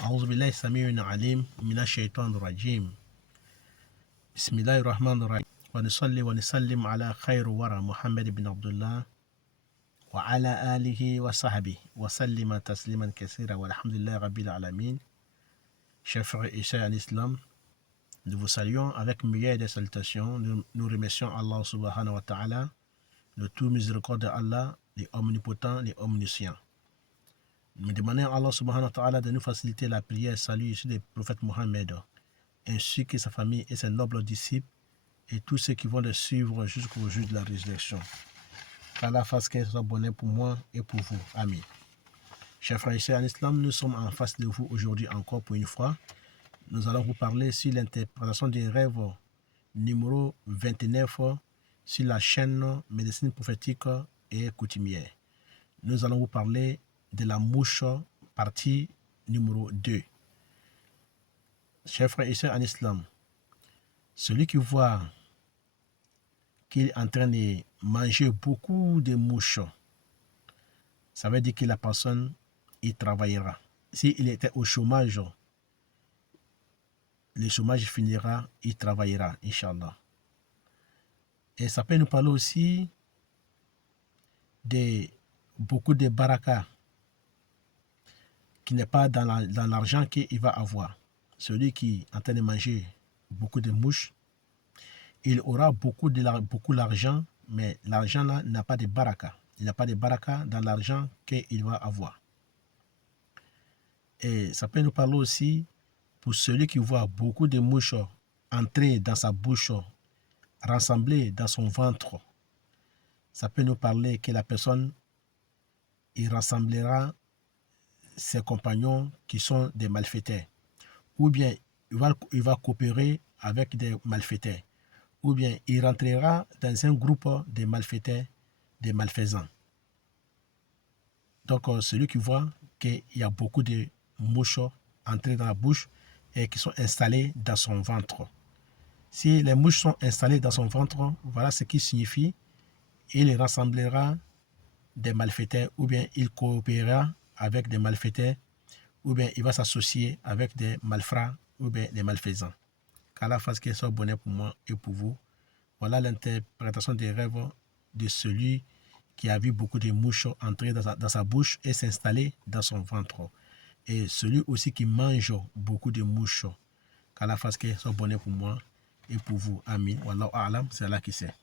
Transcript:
أعوذ بالله السميع العليم من الشيطان الرجيم بسم الله الرحمن الرحيم ونصلي ونسلم على خير ورى محمد بن عبد الله وعلى آله وصحبه وسلم تسليما كثيرا والحمد لله رب العالمين. Chers frères et sœurs en islam, nous vous saluons avec meilleure des salutations. Nous remercions Allah subhanahu wa ta'ala, le tout miséricorde Allah, les omnipotents, les omniscients. Nous demandons à Allah subhanahu wa ta'ala de nous faciliter la prière salut sur le prophète Mohammed, ainsi que sa famille et ses nobles disciples, et tous ceux qui vont le suivre jusqu'au jour de la résurrection. Qu'Allah fasse qu'elle soit bonne pour moi et pour vous. Amen. Chers frères et sœurs en islam, nous sommes en face de vous aujourd'hui encore pour une fois. Nous allons vous parler sur l'interprétation des rêves numéro 29 sur la chaîne Médecine prophétique et coutumière. Nous allons vous parler de la mouche, partie numéro 2. Chers frères et sœurs en islam, celui qui voit qu'il est en train de manger beaucoup de mouches, ça veut dire que la personne y travaillera. S'il était au chômage, le chômage finira, il travaillera, Inch'Allah. Et ça peut nous parler aussi de beaucoup de baraka qui n'est pas dans l'argent qu'il va avoir. Celui qui est en train de manger beaucoup de mouches, il aura beaucoup d'argent, mais l'argent là n'a pas de baraka. Il n'a pas de baraka dans l'argent qu'il va avoir. Et ça peut nous parler aussi pour celui qui voit beaucoup de mouches entrer dans sa bouche, rassembler dans son ventre. Ça peut nous parler que la personne, il rassemblera ses compagnons qui sont des malfaiteurs. Ou bien il va coopérer avec des malfaiteurs. Ou bien il rentrera dans un groupe de malfaiteurs, des malfaisants. Donc celui qui voit qu'il y a beaucoup de mouches entrées dans la bouche et qui sont installées dans son ventre. Si les mouches sont installées dans son ventre, voilà ce qui signifie il rassemblera des malfaiteurs, ou bien il coopérera avec des malfaiteurs, ou bien il va s'associer avec des malfrats ou bien des malfaisants. Qu'Allah fasse qu'il soit bonheur pour moi et pour vous. Voilà l'interprétation des rêves de celui qui a vu beaucoup de mouches entrer dans sa bouche et s'installer dans son ventre. Et celui aussi qui mange beaucoup de mouches. Qu'Allah fasse qu'il soit bonheur pour moi et pour vous. Amin. Wallahu a'lam, c'est Allah qui sait.